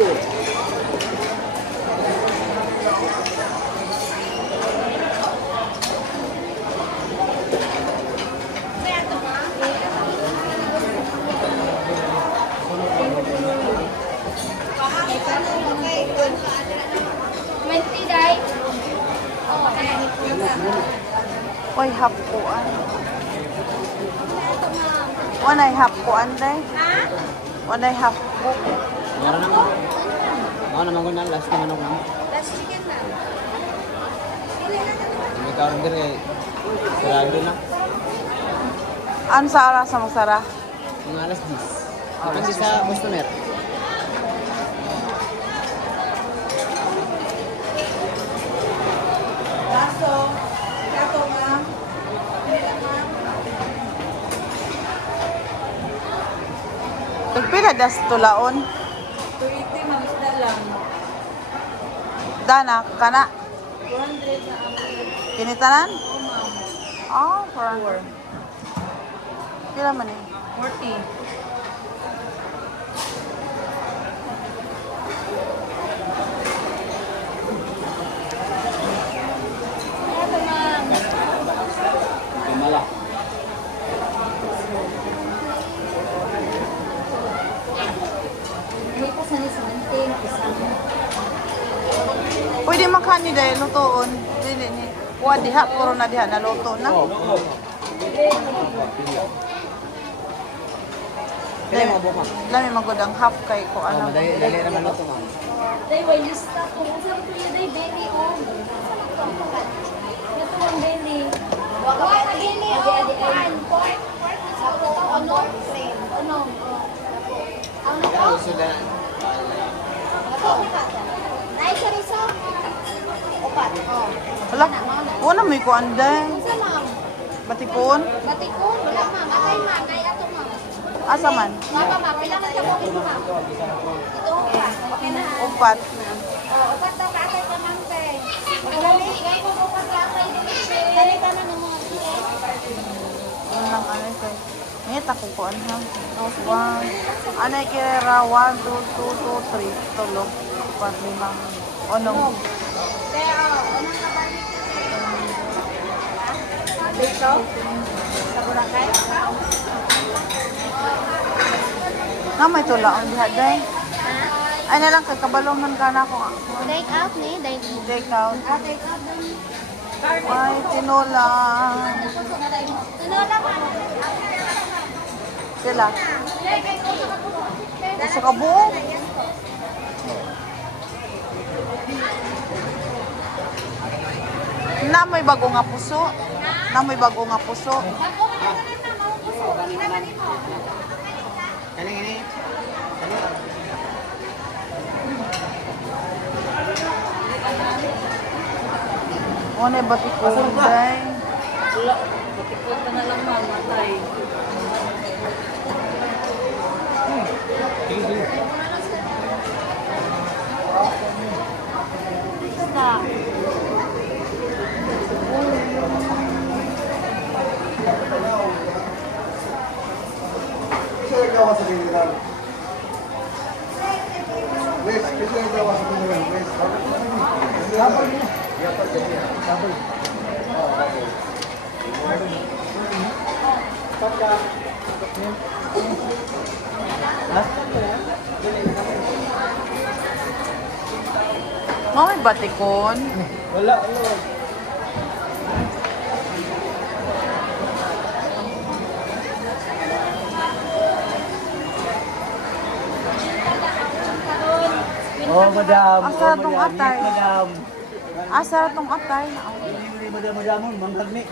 Oy, hapkuan. Wanay hapkuan day? Ha? Wanay hapku. Meron naman. Ako naman ko na last na manok naman. Last chicken na. May karoon din eh. Sarado na. Ano sa oras sa magsara? Mga alas 10. Kasi sa customer. Laso. Kato, ma'am. Pila, ma'am. Tagpila das tulaon. 280, ma'am. Isda lang. Dana, kana. 200 na ang Kinitanan? Oo, ma'am. Oh, for pila man eh. 40. Kato, ma'am. Kumala. Hindi pa sa nisamantin. Isang. Pwede makani dahil lutoon. Dili ni. Wa diha puro na diha na luto na. Kaya mga buka. Lami magudang half kay ko ano. Dali naman ito ma'am. Day, way lista ko. Saan ko yun, day, belly, oh. Ito ang belly. Waka belly, oh. Sabi ito, ano? Ano? Ano to? Sila. Ay, chorizo. Upat. Oh. Wala. Wala may ko anday. Masa, ma'am? Batikon. Batikon? Wala, ma'am. Atay, ma'am. Ay, ato, ma'am. Asa man? Mama, ma'am. Kailangan ka mo ito, ma'am. Ito, upat. Okay na. Upat. Oh, upat daw ka atay ka, ma'am, te. Dali, gaya ko upat ka atay. Dali ka na ng mga Ano lang ano kay. Ngit ako ko ano. One. Anay kira 1 2 2 2 3 tulo. 4 5. Ono. Te, oh. Unang kabalik ka, te. Dito? Sa Boracay? Na may tulaon diha day. Ha? Ay na lang kay kabalongan ka na ko. Take out ni, dahil Take out. take out din. Ay tinola. Tinola man. Sila. Sa kabuok. Na may bago nga puso. Na may bago nga puso. Kani ini. Ano ba tikon day? Wala. Batikot ka na lang, ma'am. Matay. Stop. Mo may batikon. Wala. Oh, madam. Asa tong atay? Madam. Asa tong atay? Madam, manggag ni.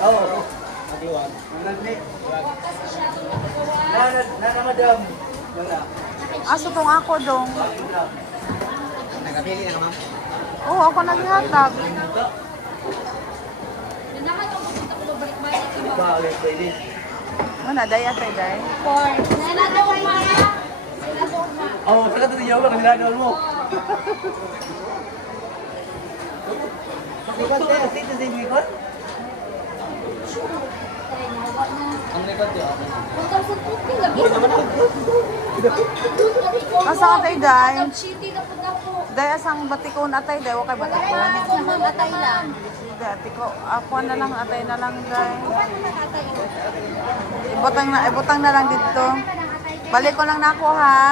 Oh. Magluwag. Manggag ni. Na, madam. Wala. Asa tong ako dong? Nagapili na ka, ma'am? Oo, ako naghatag. Balik, pwede. Ano, day atay day? Sinagawa ma. Oh, saka ito niya lang, nilagaw mo. Bikot tayo, citizen bikot? Ang 2015 lagi. Asa ka tayo, Day? City na po na po. Day, asang batikon atay, Day. Huwag kay Wala batikon. na ako ma'am, atay lang. Hindi, atiko. Ako na lang, atay na lang, Day. Paano natatay? Ibutang na lang dito. Balik ko lang na ako, ha?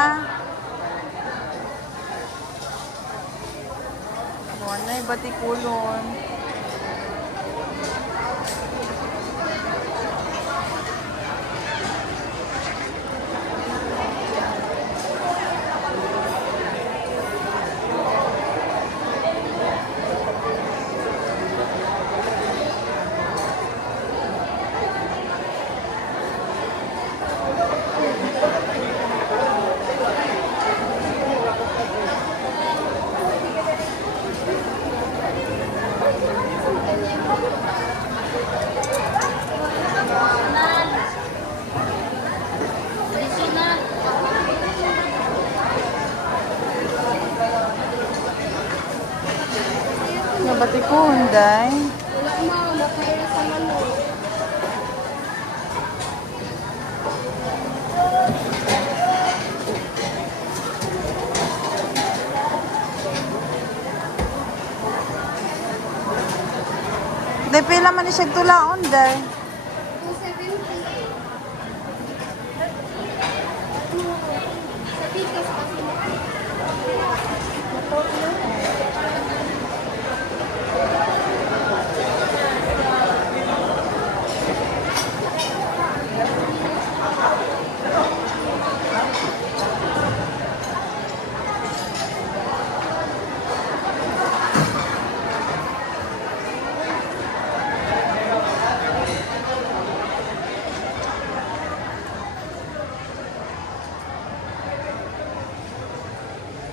Wala, batikulon. Batikon, Day. Wala ma'am, matay sa manok. Day, pila man ni siya tulaon, Day. 270. Sa tikas kasi